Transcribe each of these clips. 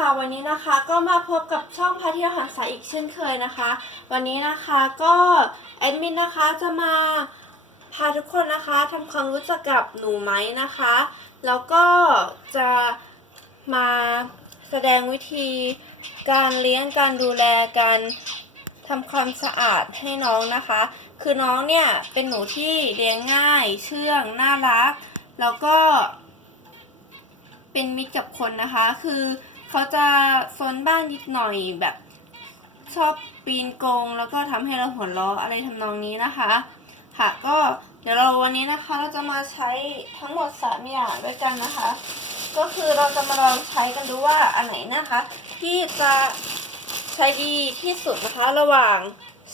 ค่ะ วันนี้นะคะก็มาพบกับช่องพาเที่ยวหันษายอีกเช่นเคยนะคะ วันนี้นะคะก็แอดมินนะคะจะมาพาทุกคนนะคะทำความรู้จักกับหนูไม้นะคะ แล้วก็จะมาแสดงวิธีการเลี้ยงการดูแลการทำความสะอาดให้น้องนะคะ คือน้องเนี่ยเป็นหนูที่เลี้ยงง่าย เชื่องน่ารัก แล้วก็เป็นมิตรกับคนนะคะ คือ เขาจะซนบ้างนิดหน่อยแบบชอบปีนโกง แล้วก็ทำให้เราหัวเราะอะไรทำนองนี้นะคะ ค่ะก็เดี๋ยวเราวันนี้นะคะเราจะมาใช้ทั้งหมดสามอย่างด้วยกันนะคะ ก็คือเราจะมาลองใช้กันดูว่าอันไหนนะคะ ที่จะใช้ดีที่สุดนะคะระหว่าง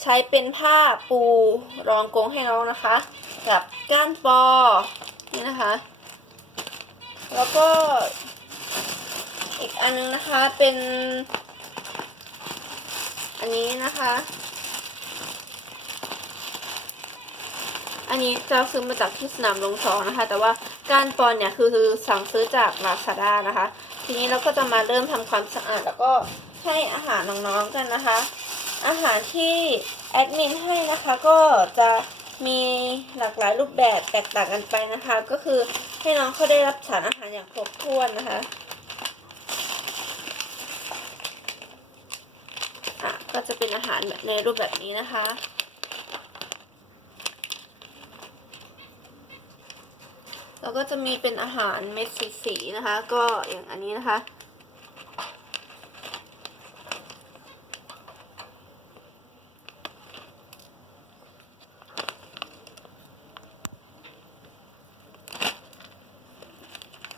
ใช้เป็นผ้าปูรองกงให้น้องนะคะ กับก้านปอนี่นะคะ แล้วก็ อีกอันนึงนะคะเป็น อันนี้นะคะ อันนี้จะซื้อมาจากที่สนามลงสองนะคะ แต่ว่ากานปอนเนี่ยคือสั่งซื้อจากลาซาด้านะคะ ทีนี้เราก็จะมาเริ่มทำความสะอาดแล้วก็ให้อาหารน้องๆกันนะคะ อาหารที่แอดมินให้นะคะก็จะมีหลากหลายรูปแบบแตกต่างกันไปนะคะ ก็คือให้น้องเขาได้รับสารอาหารอย่างครบถ้วนนะคะ อะก็จะเป็นอาหารแบบในรูปแบบนี้นะคะ แล้วก็จะมีเป็นอาหารเม็ดสีๆนะคะ ก็อย่างอันนี้นะคะ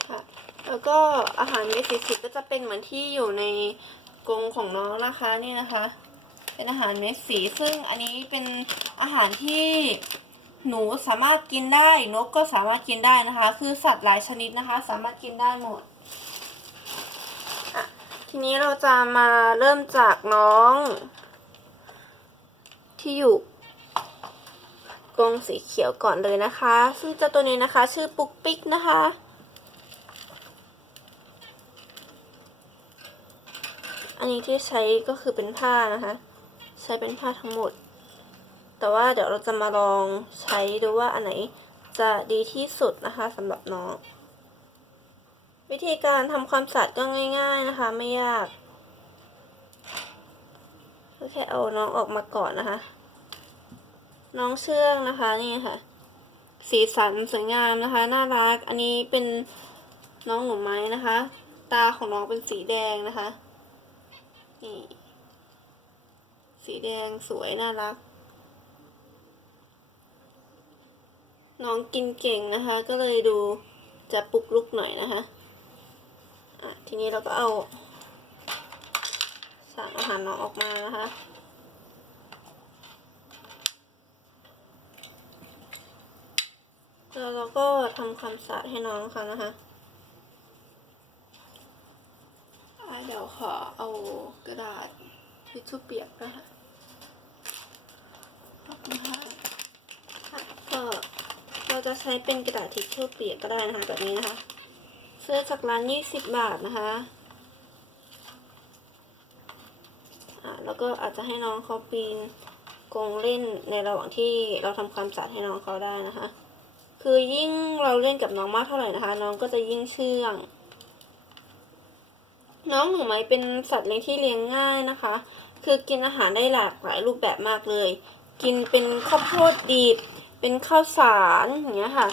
ค่ะแล้วก็อาหารเม็ดสีๆก็จะเป็นเหมือนที่อยู่ใน กรงของน้องนะคะนี่นะคะ เป็นอาหารเม็ดสีซึ่งอันนี้เป็นอาหารที่หนูสามารถกินได้นกก็สามารถกินได้นะคะ คือสัตว์หลายชนิดนะคะ สามารถกินได้หมดทีนี้เราจะมาเริ่มจากน้อง ที่อยู่กรงสีเขียวก่อนเลยนะคะ ซึ่งเจ้าตัวนี้นะคะ ชื่อปุ๊กปิ๊กนะคะ อันนี้ที่ใช้ก็คือเป็นผ้านะคะ ใช้เป็นผ้าทั้งหมด แต่ว่าเดี๋ยวเราจะมาลองใช้ดูว่าอันไหนจะดีที่สุดนะคะสำหรับน้อง วิธีการทำความสะอาดก็ง่าย ๆนะคะ ไม่ยากก็แค่เอาน้องออกมาก่อนนะคะ น้องเชื่องนะคะนี่ค่ะ สีสันสวยงามนะคะ น่ารัก อันนี้เป็นน้องหนูไม้นะคะ ตาของน้องเป็นสีแดงนะคะ นี่สีแดงสวยน่ารัก น้องกินเก่งนะคะ ก็เลยดูจะปลุกลุกหน่อยนะคะอะทีนี้เราก็เอาสารอาหารน้องออกมานะคะแล้วเราก็ทำความสะอาดให้น้องเขานะคะ อะเดี๋ยว ขอเอากระดาษทิชชู่เปียกนะคะขอบคุณค่ะคะก็เราจะใช้เป็นกระดาษทิชชู่เปียกก็ได้นะคะแบบนี้นะคะซื้อจากร้าน20บาทนะคะอะแล้วก็อาจจะให้น้องเขาปีนกงเล่นในระหว่างที่เราทำความสะอาดให้น้องเขาได้นะคะ คือยิ่งเราเล่นกับน้องมากเท่าไหร่นะคะ น้องก็จะยิ่งเชื่อง น้องหนูไหมเป็นสัตว์เลี้ยงที่เลี้ยงง่ายนะคะ คือกินอาหารได้หลากหลายรูปแบบมากเลย กินเป็นข้าวโพดดิบ เป็นข้าวสารอย่างเงี้ยค่ะ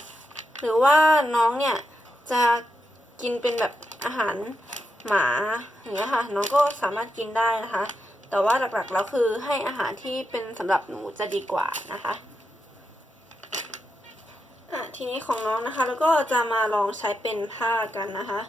หรือว่าน้องเนี่ยจะกินเป็นแบบอาหารหมาอย่างเงี้ยค่ะ น้องก็สามารถกินได้นะคะ แต่ว่าหลักๆแล้วคือให้อาหารที่เป็นสำหรับหนูจะดีกว่านะคะอะทีนี้ของน้องนะคะ แล้วก็จะมาลองใช้เป็นผ้ากันนะคะ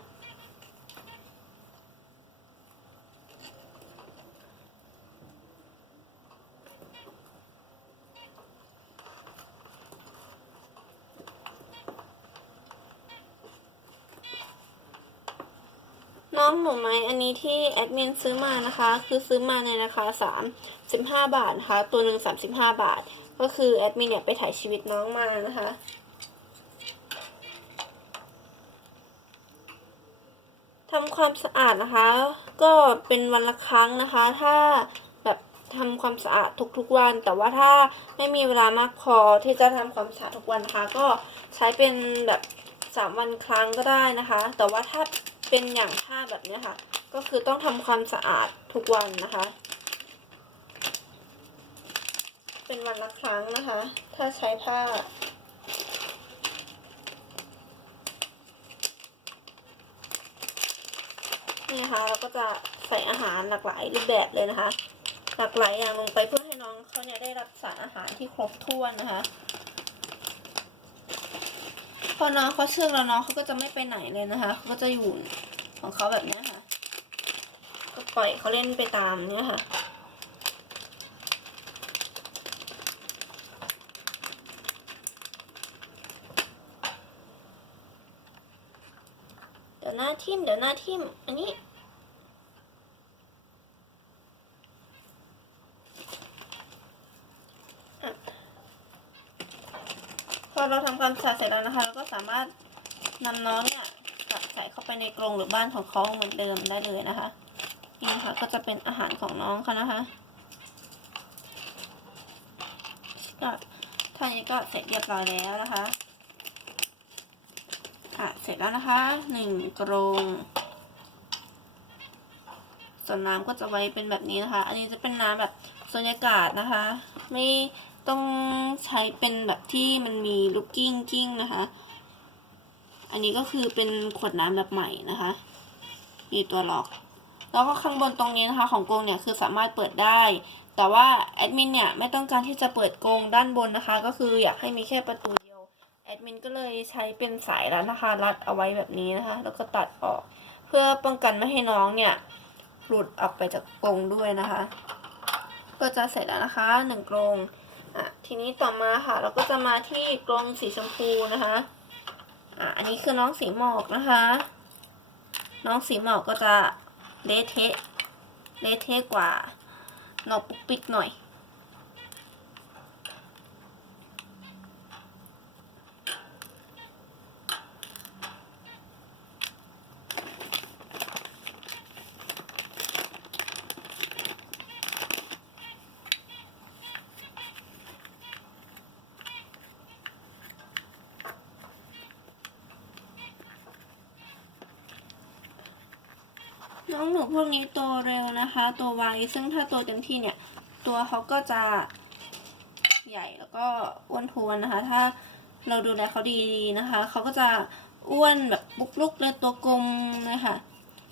น้องหนูไหมอันนี้ที่แอดมินซื้อมานะคะ คือซื้อมาในราคาสามสิบห้าบาทนะคะ ตัวหนึ่งสามสิบห้าบาท ก็คือแอดมินเนี่ยไปถ่ายชีวิตน้องมานะคะถ้าำความสะอาดนะคะ ก็เป็นวันละครั้งนะคะ ถ้าแบบทำความสะอาดทุกๆวัน แต่ว่าถ้าไม่มีเวลามากพอที่จะทำความสะอาดทุกวันนะคะ ก็ใช้เป็นแบบสามวันครั้งก็ได้นะคะ แต่ว่าถ้า เป็นอย่างผ้าแบบนี้ค่ะ ก็คือต้องทำความสะอาดทุกวันนะคะ เป็นวันละครั้งนะคะ ถ้าใช้ผ้านี่นะคะเราก็จะใส่อาหารหลากหลายรูปแบบเลยนะคะ หลากหลายอย่างลงไปเพื่อให้น้องเขาเนี่ยได้รับสารอาหารที่ครบถ้วนนะคะ พอน้องเขาเชื่องแล้วน้องเขาก็จะไม่ไปไหนเลยนะคะเขาก็จะอยู่ของเขาแบบนี้ค่ะ ก็ปล่อยเขาเล่นไปตามเนี้ยค่ะเดี๋ยวหน้าทิ่มเดี๋ยวหน้าทิ่มอันนี้พอเราทำความสะอาดเสร็จแล้วนะคะเราก็ารถนำน้องเนี่ยกลับใส่เข้าไปในกรงหรือบ้านของเขาเหมือนเดิมได้เลยนะคะนี่ค่ะก็จะเป็นอาหารของน้องเขานะคะก็ท่านี้ก็เสร็จเรียบร้อยแล้วนะคะอะเสร็จแล้วนะคะหนึ่งกรงส่วนน้ำก็จะไว้เป็นแบบนี้นะคะ อันนี้จะเป็นน้ำแบบสุญญากาศนะคะ ไม่ต้องใช้เป็นแบบที่มันมีลูกกิ้งกิ้งนะคะ อันนี้ก็คือเป็นขวดน้ำแบบใหม่นะคะ มีตัวล็อก แล้วก็ข้างบนตรงนี้นะคะ ของกรงเนี่ยคือสามารถเปิดได้ แต่ว่าแอดมินเนี่ยไม่ต้องการที่จะเปิดกรงด้านบนนะคะ ก็คืออยากให้มีแค่ประตูเดียว แอดมินก็เลยใช้เป็นสายรัดนะคะ รัดเอาไว้แบบนี้นะคะ แล้วก็ตัดออก เพื่อป้องกันไม่ให้น้องเนี่ยหลุดออกไปจากกรงด้วยนะคะ ก็จะเสร็จแล้วนะคะหนึ่งกรงอะทีนี้ต่อมาค่ะ เราก็จะมาที่กรงสีชมพูนะคะ อะอันนี้คือน้องสีหมอกนะคะ น้องสีหมอกก็จะเละเทะเละเทะกว่า นกปุกปิกหน่อย น้องหนูพวกนี้โตเร็วนะคะโตไวซึ่งถ้าโตเต็มที่เนี่ย ตัวเขาก็จะใหญ่แล้วก็อ้วนท้วนนะคะ ถ้าเราดูแลเขาดีๆนะคะ เขาก็จะอ้วนแบบบุกลุกเลยตัวกลมเลยค่ะ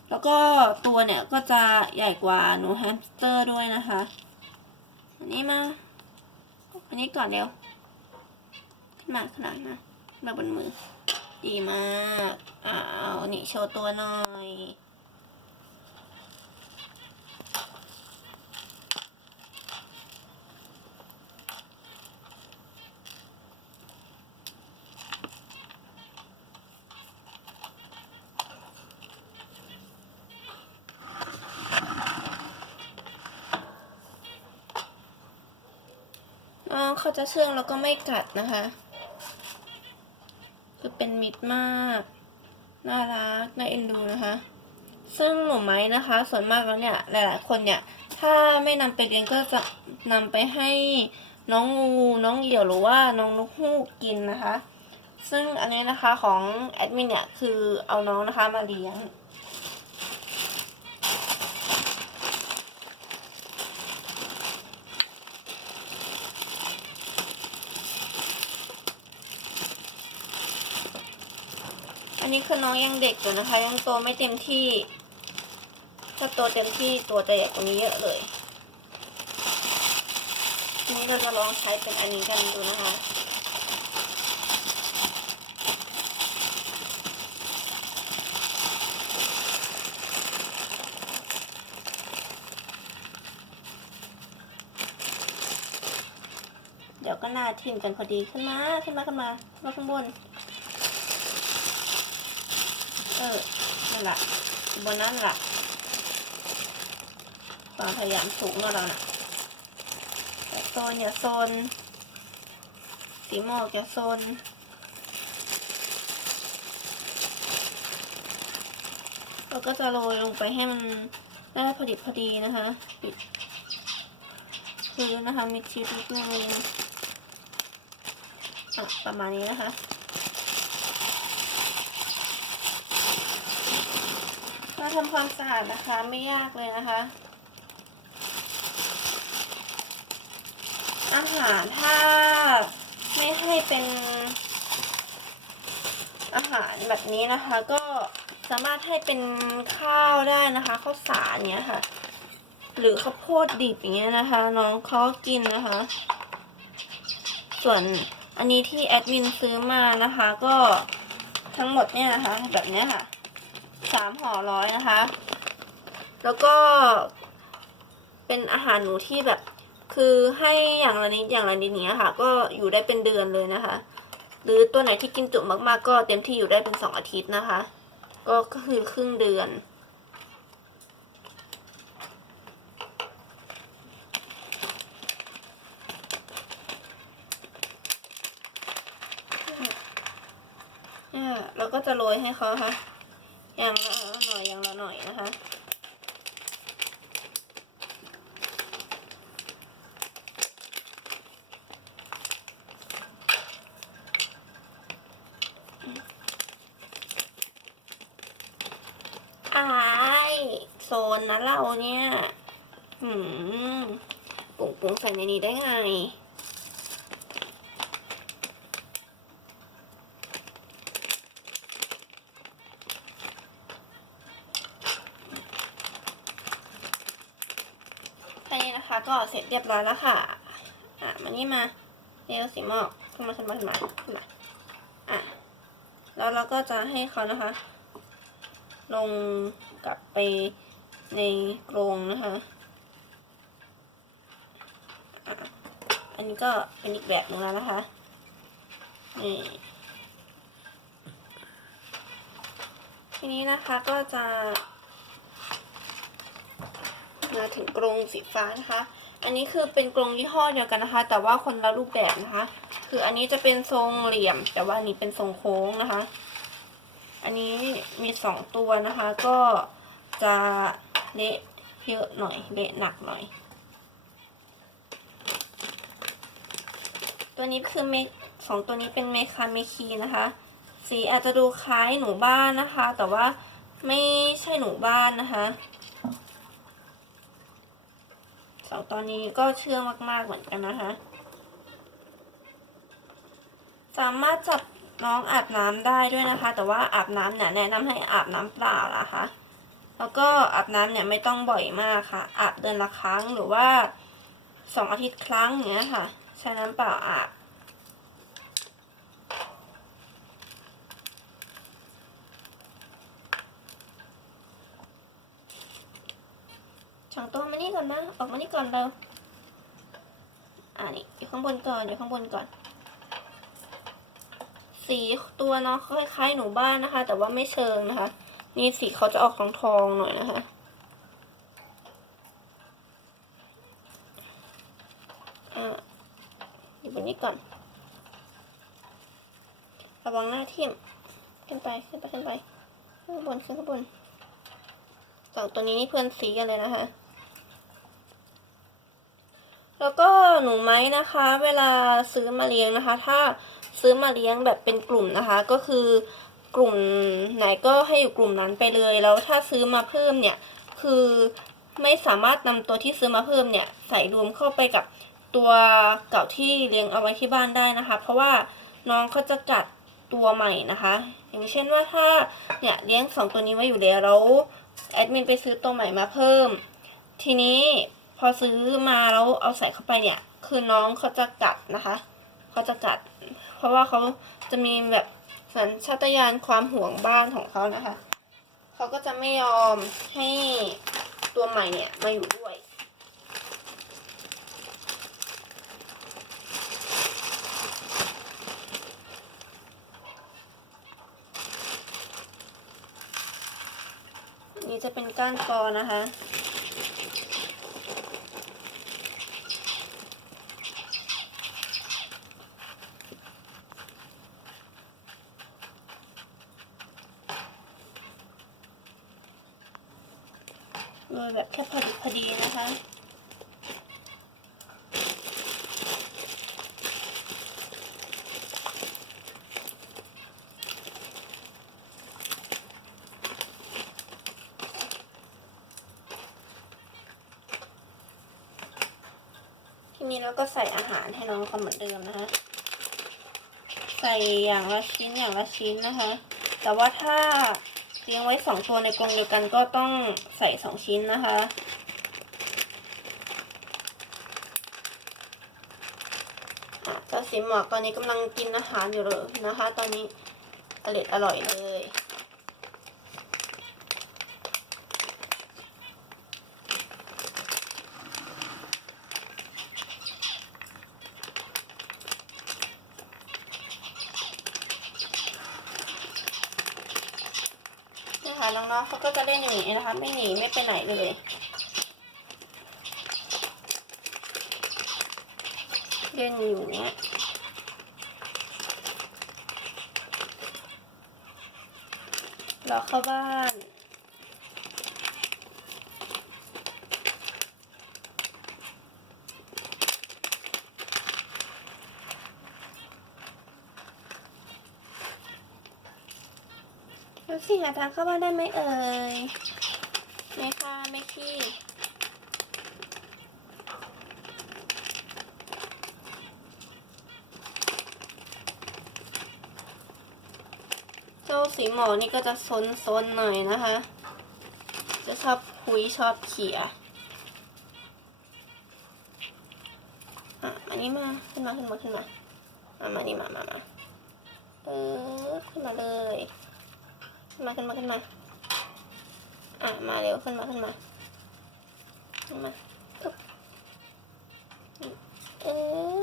แล้วก็ตัวเนี่ยก็จะใหญ่กว่าหนูแฮมสเตอร์ด้วยนะคะ อันนี้มา อันนี้ก่อนเร็ว ขึ้นมาขนาดมามาบนมือ ดีมากอ้าวนี่โชว์ตัวหน่อย เขาจะเชื่องแล้วก็ไม่กัดนะคะ คือเป็นมิตรมาก น่ารัก น่าเอ็นดูนะคะ ซึ่งหนูไม้นะคะ ส่วนมากแล้วเนี่ย หลาย ๆ คนเนี่ย ถ้าไม่นำไปเลี้ยงก็จะนำไปให้น้องงู น้องเหยี่ยวหรือว่าน้องนกฮูกกินนะคะ ซึ่งอันนี้นะคะของแอดมินเนี่ยคือเอาน้องนะคะมาเลี้ยง นี้คือน้องยังเด็กอยู่นะคะ ยังโตไม่เต็มที่ ถ้าโตเต็มที่ตัวจะใหญ่กว่านี้เยอะเลยทีนี้เราจะลองใช้เป็นอันนี้กันดูนะคะเดี๋ยวก็น้าทิ่มกันพอดีขึ้นมา ขึ้นมา ขึ้นมาขึ้นมาข้างบน ออนั่นแหละบนนั่นแหละความพยายามสูงของเราน่ะแต่โซนอย่าโซนสีหมอกอย่าโซนเราก็จะโรยลงไปให้มันได้พอดีพอดีนะคะปิดพื้นนะคะมิดชิดนิดนึงประมาณนี้นะคะ เราทำความสะอาดนะคะไม่ยากเลยนะคะ อาหารถ้าไม่ให้เป็นอาหารแบบนี้นะคะก็สามารถให้เป็นข้าวได้นะคะข้าวสารเนี้ยค่ะ หรือข้าวโพดดิบอย่างเงี้ยนะคะ น้องเขากินนะคะ ส่วนอันนี้ที่แอดมินซื้อมานะคะ ก็ทั้งหมดเนี่ยนะคะ แบบเนี้ยค่ะ สามห่อร้อยนะคะ แล้วก็เป็นอาหารหนูที่แบบ คือให้อย่างละนิดอย่างละนิดเนี้ยค่ะ ก็อยู่ได้เป็นเดือนเลยนะคะ หรือตัวไหนที่กินจุมากๆ ก็เต็มที่อยู่ได้เป็นสองอาทิตย์นะคะ ก็ก็คือครึ่งเดือน เนี่ยเราก็จะโรยให้เขาค่ะ อย่างละหน่อยอย่างละหน่อยนะคะ อายโซนนะเราเนี่ย หืม ปุ๋งใส่ในนี้ได้ไง แค่นี้นะคะก็เสร็จเรียบร้อยแล้วค่ะ อะมานี่มาเร็วสีหมอกขึ้นมาขึ้นมาขึ้นมาขึ้นมา อะ แล้วเราก็จะให้เขานะคะ ลงกลับไปในกรงนะคะ อันนี้ก็เป็นอีกแบบหนึงแล้วนะคะนี่ทีนี้นะคะก็จะมาถึงกรงสีฟ้านะคะ อันนี้คือเป็นกรงยี่ห้อเดียวกันนะคะ แต่ว่าคนละรูปแบบนะคะ คืออันนี้จะเป็นทรงเหลี่ยม แต่ว่าอันนี้เป็นทรงโค้งนะคะ อันนี้มีสองตัวนะคะ ก็จะเละเยอะหน่อยเละหนักหน่อย ตัวนี้คือเมคสองตัวนี้เป็นเมคาเมคีนะคะ สีอาจจะดูคล้ายหนูบ้านนะคะ แต่ว่าไม่ใช่หนูบ้านนะคะสองตอนนี้ก็เชื่องมาก ๆ เหมือนกันนะคะ สามารถจับน้องอาบน้ำได้ด้วยนะคะ แต่ว่าอาบน้ำเนี่ยแนะนำให้อาบน้ำเปล่านะคะ แล้วก็อาบน้ำเนี่ยไม่ต้องบ่อยมากค่ะ อาบเดือนละครั้งหรือว่าสองอาทิตย์ครั้งอย่างเงี้ยค่ะ ใช้น้ำเปล่าอาบสองตัวมานี่ก่อนนะออกมานี่ก่อนเราอ่านี่อยู่ข้างบนก่อนอยู่ข้างบนก่อน สีตัวเนาะคล้ายๆหนูบ้านนะคะ แต่ว่าไม่เชิงนะคะ นี่สีเขาจะออกทองทองๆหน่อยนะคะอ่า อยู่บนนี้ก่อน ระวังหน้าทิ่มขึ้นไปขึ้นไปขึ้นไปขึ้นข้างบนขึ้นข้างบนสองตัวนี้นี่เพื่อนสีกันเลยนะคะ แล้วก็หนูไม้นะคะ เวลาซื้อมาเลี้ยงนะคะ ถ้าซื้อมาเลี้ยงแบบเป็นกลุ่มนะคะ ก็คือกลุ่มไหนก็ให้อยู่กลุ่มนั้นไปเลย แล้วถ้าซื้อมาเพิ่มเนี่ย คือไม่สามารถนำตัวที่ซื้อมาเพิ่มเนี่ย ใส่รวมเข้าไปกับ ตัวเก่าที่เลี้ยงเอาไว้ที่บ้านได้นะคะ เพราะว่าน้องเขาจะกัดตัวใหม่นะคะ อย่างเช่นว่าถ้าเนี่ยเลี้ยงสองตัวนี้ไว้อยู่แล้วแล้วแอดมินไปซื้อตัวใหม่มาเพิ่ม ทีนี้พอซื้อมาแล้วเอาใส่เข้าไปเนี่ย คือน้องเขาจะกัดนะคะเขาจะกัด เพราะว่าเขาจะมีแบบสัญชาตญาณความห่วงบ้านของเขานะคะเขาก็จะไม่ยอมให้ตัวใหม่เนี่ยมาอยู่ด้วย นี่ จะเป็นก้านกอนะคะยแบบแค่พอดีพอดีนะคะ ก็ใส่อาหารให้น้องเขาเหมือนเดิมนะคะ ใส่อย่างละชิ้นอย่างละชิ้นนะคะ แต่ว่าถ้าเลี้ยงไว้สองตัวในกรงเดียวกันก็ต้องใส่สองชิ้นนะคะอะเจ้าสีหมอกตอนนี้กำลังกินอาหารอยู่เลยนะคะ ตอนนี้อร่อยอร่อยเลย นี่ค่ะน้องๆเขาก็จะเล่นอย่างนี้นะคะ ไม่หนีไม่ไปไหน เลยเล่นอยู่เนี้ยราเข้าบ้านดูสิหาทางเข้าบ้านได้ไหมเอ่ย ค่ะไม่เจ้าสีหมอนี่ก็จะซนซนๆหน่อยนะคะ จะชอบคุยชอบเขี่ยอะอันนี้มาขึ้นมาขึ้นมาขึ้นมามามานี่มามามาเออขึ้นมาเลย ขึ้นมาขึ้นมาขึ้นมา อะ มาเร็วขึ้นมาขึ้นมา มาเออ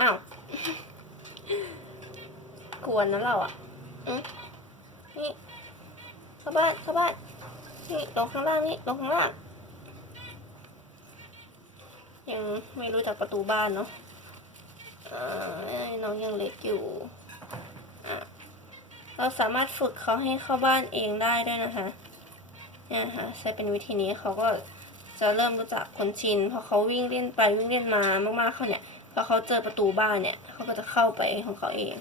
อ้าวกวนนะเราอะอืมนี่เข้าบ้านเข้าบ้านนี่ลงข้างล่างนี่ลงข้างล่างยังไม่รู้จักประตูบ้านเนาะอ่าน้องยังเล็กอยู่อะเราสามารถฝึกเขาให้เข้าบ้านเองได้ด้วยนะคะเนี่ยค่ะใช้เป็นวิธีนี้เขาก็ จะเริ่มรู้จักคนชินพอเขาวิ่งเล่นไปวิ่งเล่นมามากๆเขาเนี่ยพอเขาเจอประตูบ้านเนี่ยเขาก็จะเข้าไปของเขาเอง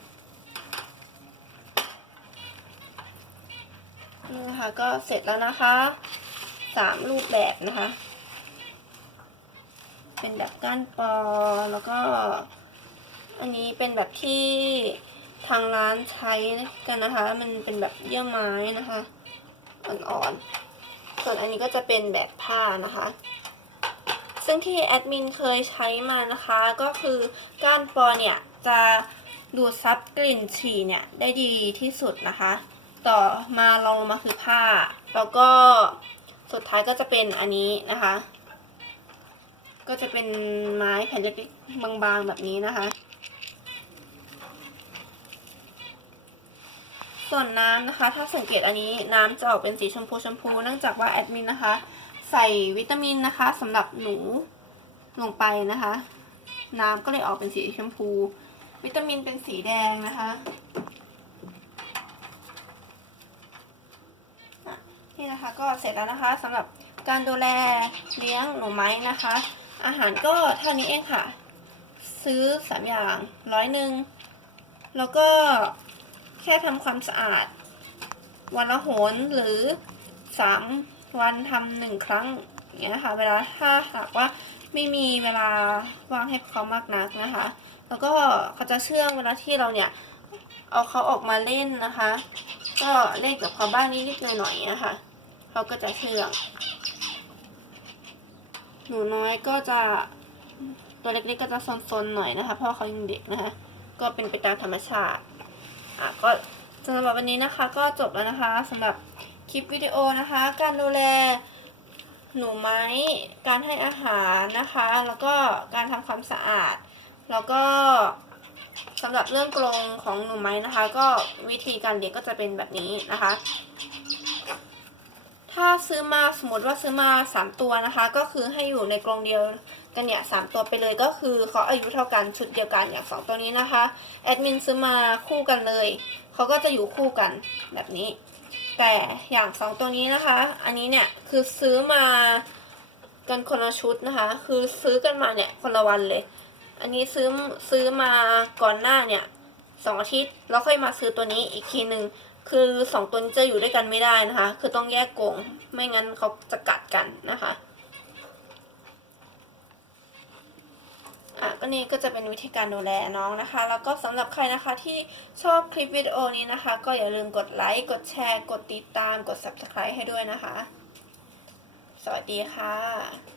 นี่นะคะก็เสร็จแล้วนะคะสามรูปแบบนะคะ เป็นแบบก้านปอแล้วก็ อันนี้เป็นแบบที่ทางร้านใช้กันนะคะ มันเป็นแบบเยื่อไม้นะคะ อ่อนๆ ส่วนอันนี้ก็จะเป็นแบบผ้านะคะ ซึ่งที่แอดมินเคยใช้มานะคะ ก็คือก้านปอเนี่ยจะดูดซับกลิ่นฉี่เนี่ยได้ดีที่สุดนะคะ ต่อมาลองลงมาคือผ้า แล้วก็สุดท้ายก็จะเป็นอันนี้นะคะ ก็จะเป็นไม้แผ่นเล็กๆบางๆแบบนี้นะคะ ส่วนน้ำนะคะ ถ้าสังเกตอันนี้น้ำจะออกเป็นสีชมพูชมพูเนื่องจากว่าแอดมินนะคะ ใส่วิตามินนะคะสำหรับหนูลงไปนะคะ น้ำก็เลยออกเป็นสีชมพู วิตามินเป็นสีแดงนะคะนี่นะคะก็เสร็จแล้วนะคะสำหรับการดูแลเลี้ยงหนูไม้นะคะ อาหารก็เท่านี้เองค่ะ ซื้อสามอย่างร้อยหนึ่งแล้วก็ ค่ทำความสะอาด วันละหนหรือสามวันทำหนึ่งครั้งอย่างเงี้ยนะคะเวลาถ้าหากว่าไม่มีเวลาว่างให้เขามากนักนะคะ แล้วก็เขาจะเชื่องเวลาที่เราเนี่ยเอาเขาออกมาเล่นนะคะ ก็เล่นกับเขาบ้างนิดๆหน่อยๆนะคะเขาก็จะเชื่องหนูน้อยก็จะตัวเล็กๆก็จะซนๆหน่อยนะคะเพราะเขายังเด็กนะคะก็เป็นไปตามธรรมชาติ อะก็สำหรับวันนี้นะคะก็จบแล้วนะคะสำหรับคลิปวิดีโอนะคะ การดูแลหนูไม้ การให้อาหารนะคะ แล้วก็การทำความสะอาด แล้วก็สำหรับเรื่องกรงของหนูไม้นะคะ ก็วิธีการเลี้ยงก็จะเป็นแบบนี้นะคะ ถ้าซื้อมาสมมติว่าซื้อมาสามตัวนะคะ ก็คือให้อยู่ในกรงเดียว กันเนี่ยสามตัวไปเลยก็คือเขาอายุเท่ากันชุดเดียวกันอย่างสองตัวนี้นะคะแอดมินซื้อมาคู่กันเลยเขาก็จะอยู่คู่กันแบบนี้ แต่อย่างสองตัวนี้นะคะ อันนี้เนี่ยคือซื้อมากันคนละชุดนะคะ คือซื้อกันมาเนี่ยคนละวันเลย อันนี้ซื้อซื้อมาก่อนหน้าเนี่ยสองอาทิตย์แล้วค่อยมาซื้อตัวนี้อีกทีหนึ่งคือสองตัวนี้จะอยู่ด้วยกันไม่ได้นะคะ คือต้องแยกกรงไม่งั้นเขาจะกัดกันนะคะ อะก็นี่ก็จะเป็นวิธีการดูแลน้องนะคะ แล้วก็สำหรับใครนะคะที่ชอบคลิปวิดีโอนี้นะคะ ก็อย่าลืมกดไลค์ กดแชร์ กดติดตาม กด subscribe ให้ด้วยนะคะ สวัสดีค่ะ